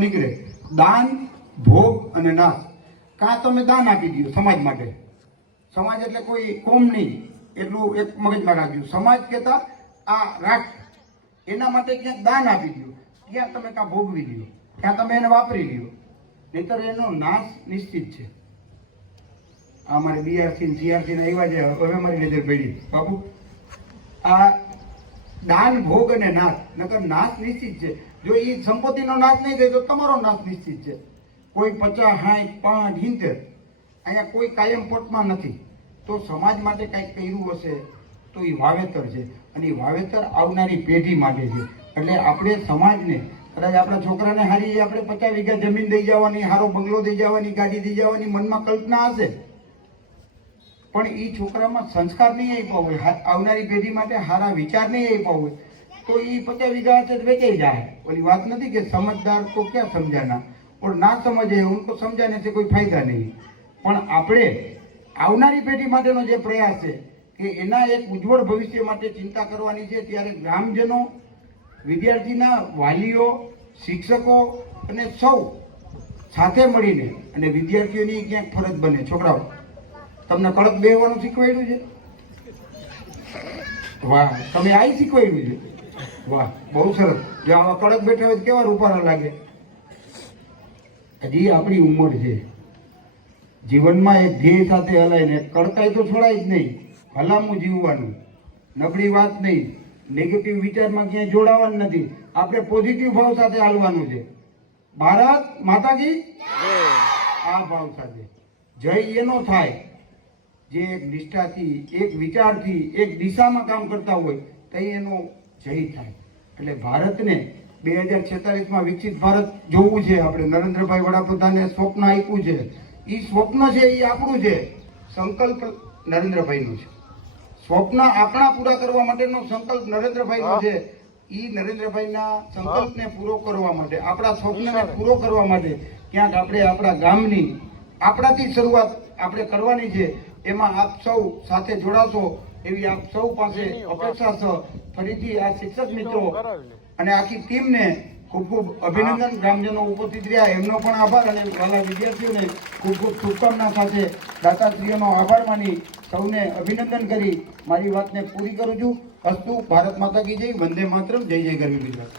નીકળે. દાન, ભોગ અને નાશ. કાં તમે દાન આપી દો સમાજ માટે? સમાજ એટલે કોઈ કોમ નહીં. એટલું એક મગજમાં રાખજો. સમાજ કહેતા, આ રાષ્ટ્ર એના માટે ક્યાંક દાન આપી દો. ક્યાં તમે કાં ભોગવી દો. ત્યાં તમે એને વાપરી લ્યો નહીતર એનો નાશ નિશ્ચિત છે. આ મારે બીઆરસી ને સીઆરસી ને એવા જે હવે મારી નજર પડી. બાપુ, આ દાન ભોગ અને નાશ. નકર નાશ નિશ્ચિત છે. જો એ સંપત્તિનો નાશ નહીં થાય તો તમારો નાશ નિશ્ચિત છે. કોઈ પચાસ, સાઠ, પાંચ હિંતેર અહીંયા કોઈ કાયમ પટમાં નથી. તો સમાજ માટે કાંઈક કર્યું હશે તો એ વાવેતર છે. અને એ વાવેતર આવનારી પેઢી માટે છે. એટલે આપણે સમાજને, કદાચ આપણા છોકરાને હારી, આપણે પચાસ વીઘા જમીન દઈ જવાની, હારો બંગલો દઈ જવાની, ગાડી દઈ જવાની, મનમાં કલ્પના હશે. પણ એ છોકરામાં સંસ્કાર નહીં આપ્યા હોય. આવનારી પેઢી માટે સારા વિચાર નહીં આપ્યા હોય. તો એ પચાસ વીઘા હશે વેચાઈ જાય. ઓલી વાત નથી કે સમજદાર તો ક્યાં સમજાના? પણ ના સમજે તો સમજાને છે કોઈ ફાયદા નહીં. પણ આપણે આવનારી પેઢી માટેનો જે પ્રયાસ છે, કે એના એક ઉજ્જવળ ભવિષ્ય માટે ચિંતા કરવાની છે, ત્યારે ગ્રામજનો, વિદ્યાર્થીના વાલીઓ, શિક્ષકો અને સૌ સાથે મળીને અને વિદ્યાર્થીઓની ક્યાંક ફરજ બને. છોકરાઓ તમને કડક બેહવાનું શીખવાડ્યું છે? વાહ તમે આઈ શીખવાડ્યું છે? વાહ બહુ સરસ. જો આવા કડક બેઠા હોય તો કેવા રૂપારા લાગે? હજી આપણી ઉંમર છે. જીવનમાં એક ધ્યેય સાથે હલાય ને કડકાઈ તો છોડાય જ નહીં. હલામું જીવવાનું. નબળી વાત નહીં. નેગેટિવ વિચારમાં ક્યાંય જોડાવાનું નથી. આપણે પોઝિટિવ ભાવ સાથે હાલવાનું છે. ભારત માતાજી? આ ભાવ સાથે. જય એનો થાય. જે એક નિષ્ઠાથી, એક વિચારથી, એક દિશામાં કામ કરતા હોય તો એનો જય થાય. એટલે ભારતને બે હજાર છેતાલીસમાં વિકસિત ભારત જોવું છે, આપણે નરેન્દ્રભાઈ વડાપ્રધાને સ્વપ્ન આપ્યું છે. એ સ્વપ્ન છે એ આપણું છે. સંકલ્પ નરેન્દ્રભાઈનું છે. સ્વપ્ન આપણા પૂરા કરવા માટેનો સંકલ્પ નરેન્દ્રભાઈનો છે. એ નરેન્દ્રભાઈના સંકલ્પને પૂરો કરવા માટે, આપણા સ્વપ્નને પૂરો કરવા માટે ક્યાંક આપણે આપણા ગામની આપણાથી શરૂઆત આપણે કરવાની છે એમાં આપ સૌ સાથે જોડાશો એવી આપ સૌ પાસે અપેક્ષા છે. ફરીથી આ શિક્ષક મિત્રો અને આખી ટીમને ખૂબ ખૂબ અભિનંદન. ગ્રામજનો ઉપસ્થિત રહ્યા એમનો પણ આભાર અને વાલા વિદ્યાર્થીઓને ખૂબ ખૂબ શુભકામના સાથે દાતાશ્રીઓનો આભાર માની સૌને અભિનંદન કરી. મારી વાતને પૂરી કરું છું. અસ્તુ ભારત માતા કી જય. વંદે માતરમ. જય જય ગરવી ગુજરાત.